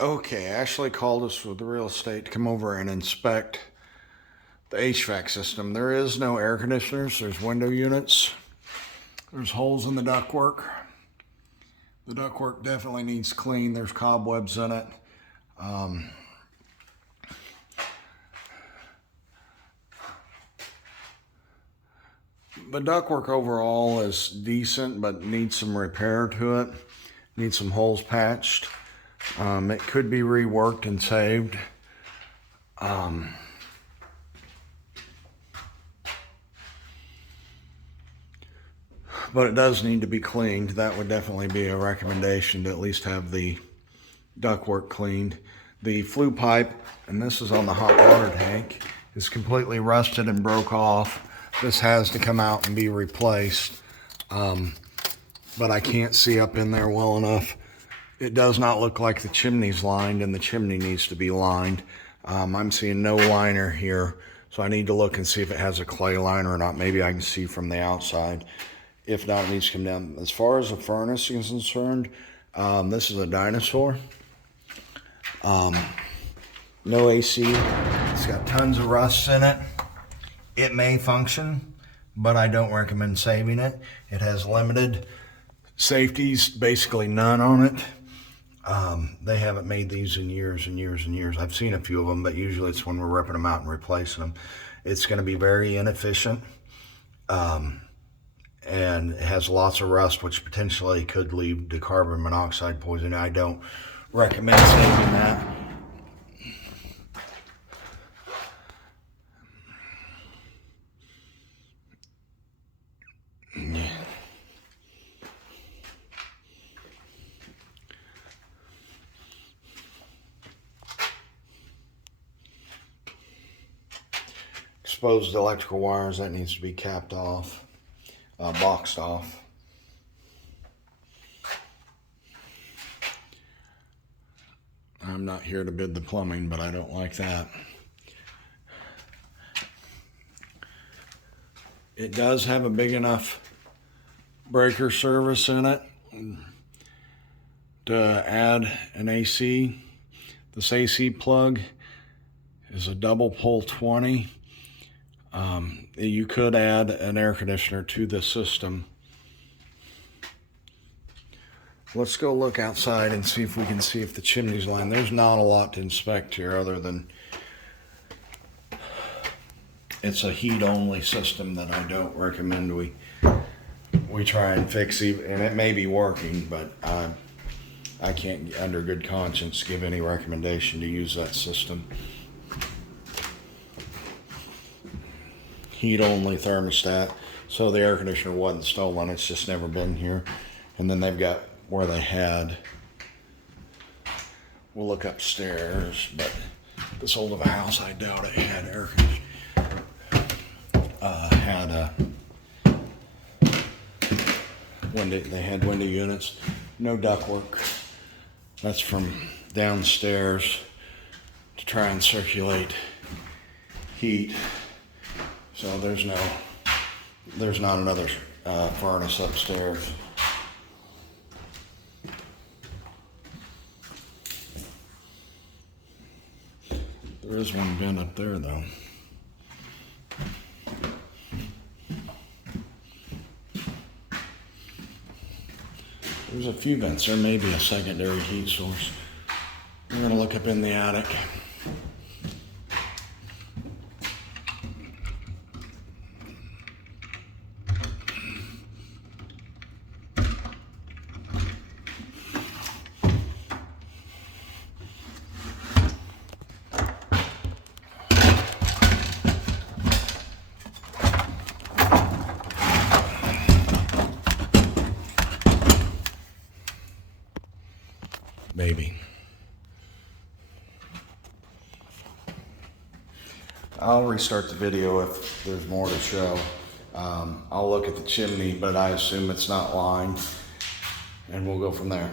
Okay, Ashley called us with the real estate to come over and inspect the HVAC system. There is no air conditioners, there's window units. There's holes in the ductwork. The ductwork definitely needs clean. There's cobwebs in it. The ductwork overall is decent, but needs some repair to it. Needs some holes patched. It could be reworked and saved. But it does need to be cleaned. That would definitely be a recommendation, to at least have the ductwork cleaned. The flue pipe, and this is on the hot water tank, is completely rusted and broke off. This has to come out and be replaced. But I can't see up in there well enough. It does not look like the chimney's lined, and the chimney needs to be lined. I'm seeing no liner here, so I need to look and see if it has a clay liner or not. Maybe I can see from the outside. If not, it needs to come down. As far as the furnace is concerned, this is a Dinosaur. No AC. It's got tons of rust in it. It may function, but I don't recommend saving it. It has limited safeties, basically none on it. They haven't made these in years and years and years. I've seen a few of them, but usually it's when we're ripping them out and replacing them. It's going to be very inefficient. And it has lots of rust, which potentially could lead to carbon monoxide poisoning. I don't recommend saving that. Yeah. Exposed electrical wires, that needs to be capped off. Boxed off. I'm not here to bid the plumbing, but I don't like that. It does have a big enough breaker service in it to add an AC. This AC plug is a double pole 20. You could add an air conditioner to the system. Let's go look outside and see if we can see if the chimney's lined. There's not a lot to inspect here other than it's a heat-only system that I don't recommend we try and fix, and it may be working, but I can't, under good conscience, give any recommendation to use that system. Heat-only thermostat, so the air conditioner wasn't stolen. It's just never been here. And then they've got where they had. We'll look upstairs, but this old of a house, I doubt it had air conditioning. They had window units, no ductwork. That's from downstairs to try and circulate heat. So there's not another furnace upstairs. There is one vent up there though. There's a few vents. There may be a secondary heat source. We're gonna look up in the attic. Maybe. I'll restart the video if there's more to show. I'll look at the chimney, but I assume it's not lined, and we'll go from there.